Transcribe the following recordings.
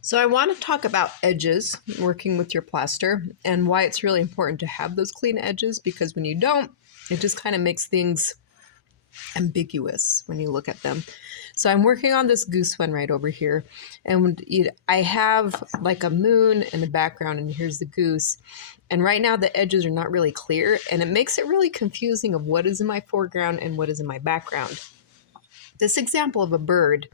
So I want to talk about edges working with your plaster and why it's really important to have those clean edges, because when you don't, it just kind of makes things ambiguous when you look at them. So I'm working on this goose one right over here, and I have like a moon in the background, and here's the goose. And right now the edges are not really clear, and it makes it really confusing of what is in my foreground and what is in my background. This example of a bird,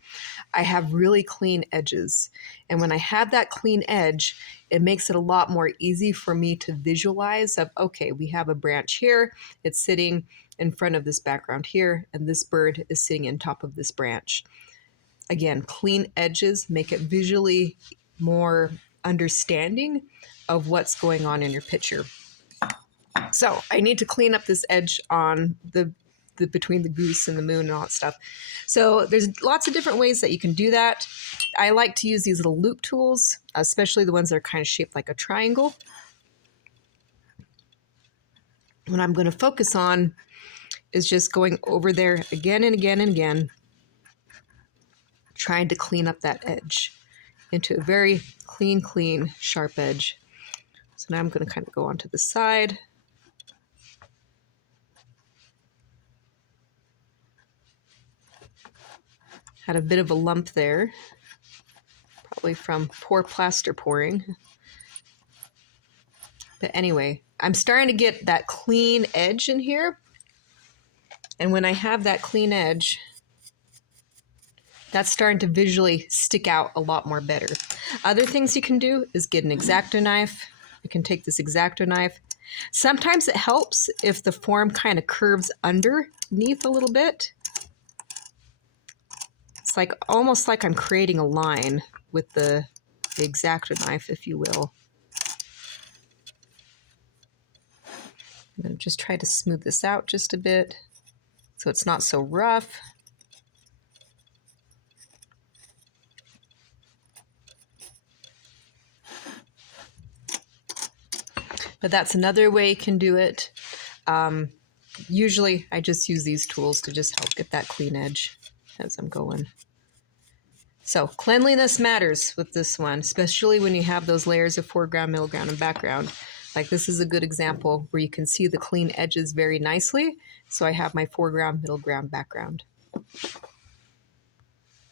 I have really clean edges. And when I have that clean edge, it makes it a lot more easy for me to visualize of, okay, we have a branch here, it's sitting in front of this background here, and this bird is sitting on top of this branch. Again, clean edges make it visually more understanding of what's going on in your picture. So I need to clean up this edge on the between the goose and the moon and all that stuff. So there's lots of different ways that you can do that. I like to use these little loop tools, especially the ones that are kind of shaped like a triangle. What I'm going to focus on is just going over there again and again and again, trying to clean up that edge into a very clean, sharp edge. So now I'm going to kind of go onto the side. Had a bit of a lump there, probably from poor plaster pouring. But anyway, I'm starting to get that clean edge in here. And when I have that clean edge, that's starting to visually stick out a lot more better. Other things you can do is get an X-Acto knife. You can take this X-Acto knife. Sometimes it helps if the form kind of curves underneath a little bit. It's like almost like I'm creating a line with the X-Acto knife, if you will. I'm going to just try to smooth this out just a bit so it's not so rough. But that's another way you can do it. Usually I just use these tools to just help get that clean edge as I'm going. So cleanliness matters with this one, especially when you have those layers of foreground, middle ground, and background. Like this is a good example where you can see the clean edges very nicely. So I have my foreground, middle ground, background.